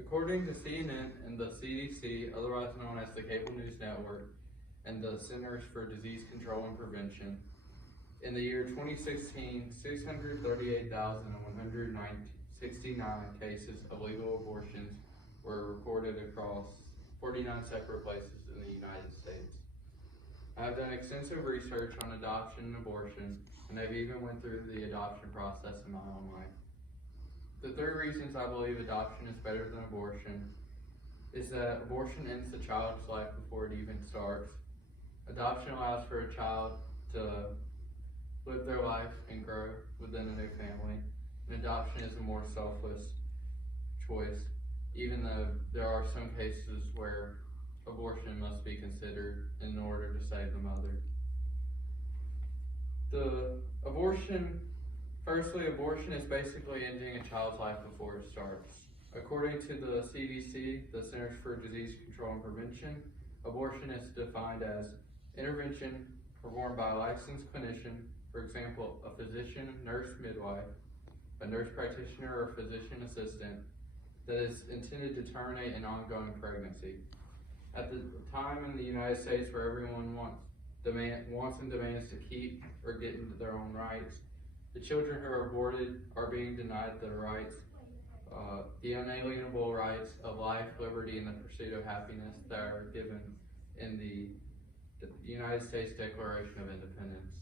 According to CNN and the CDC, otherwise known as the Cable News Network, and the Centers for Disease Control and Prevention, in the year 2016, 638,169 cases of legal abortions were recorded across 49 separate places in the United States. I have done extensive research on adoption and abortion, and I've even went through the adoption process in my own life. The 3 reasons I believe adoption is better than abortion is that abortion ends the child's life before it even starts. Adoption allows for a child to live their life and grow within a new family. And adoption is a more selfless choice, even though there are some cases where abortion must be considered in order to save the mother. Firstly, abortion is basically ending a child's life before it starts. According to the CDC, the Centers for Disease Control and Prevention, abortion is defined as intervention performed by a licensed clinician, for example, a physician, nurse, midwife, a nurse practitioner, or physician assistant, that is intended to terminate an ongoing pregnancy. At the time in the United States where everyone wants and demands to keep or get into their own rights, the children who are aborted are being denied the rights, the unalienable rights of life, liberty, and the pursuit of happiness that are given in the United States Declaration of Independence.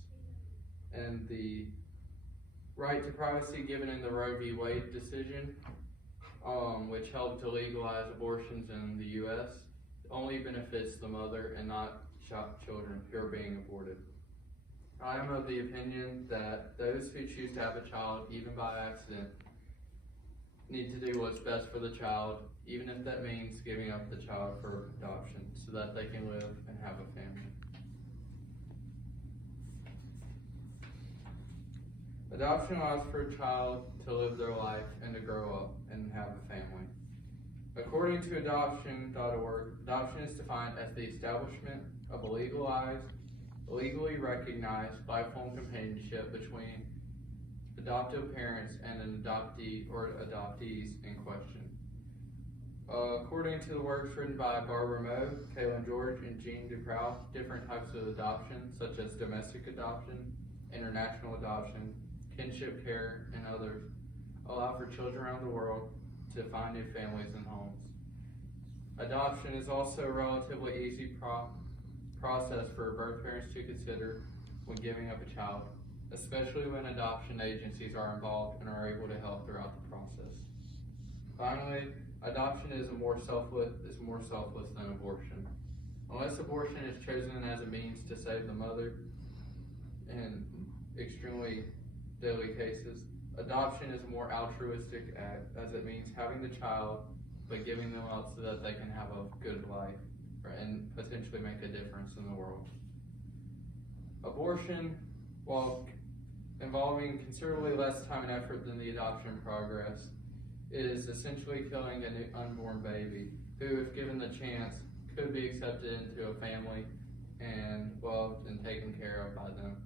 And the right to privacy given in the Roe v. Wade decision, which helped to legalize abortions in the U.S., only benefits the mother and not children who are being aborted. I am of the opinion that those who choose to have a child, even by accident, need to do what's best for the child, even if that means giving up the child for adoption, so that they can live and have a family. Adoption allows for a child to live their life and to grow up and have a family. According to adoption.org, adoption is defined as the establishment of a legally recognized lifelong companionship between adoptive parents and an adoptee or adoptees in question. According to the works written by Barbara Moe, Kaylin George, and Jean Duprow, different types of adoption, such as domestic adoption, international adoption, kinship care, and others, allow for children around the world to find new families and homes. Adoption is also a relatively easy process for birth parents to consider when giving up a child, especially when adoption agencies are involved and are able to help throughout the process. Finally, adoption is more selfless than abortion. Unless abortion is chosen as a means to save the mother in extremely deadly cases, adoption is a more altruistic act, as it means having the child but giving them up so that they can have a good life and potentially make a difference in the world. Abortion, while involving considerably less time and effort than the adoption progress, is essentially killing an unborn baby who, if given the chance, could be accepted into a family and loved and taken care of by them.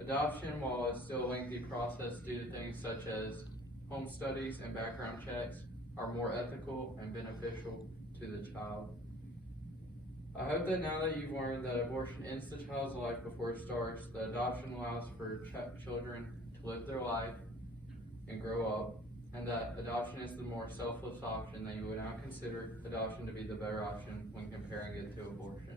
Adoption, while it's still a lengthy process due to things such as home studies and background checks, are more ethical and beneficial to the child. I hope that now that you've learned that abortion ends the child's life before it starts, that adoption allows for children to live their life and grow up, and that adoption is the more selfless option, that you would now consider adoption to be the better option when comparing it to abortion.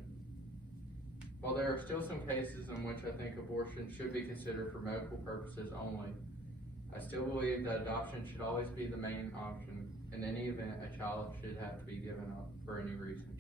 While there are still some cases in which I think abortion should be considered for medical purposes only, I still believe that adoption should always be the main option in any event a child should have to be given up for any reason.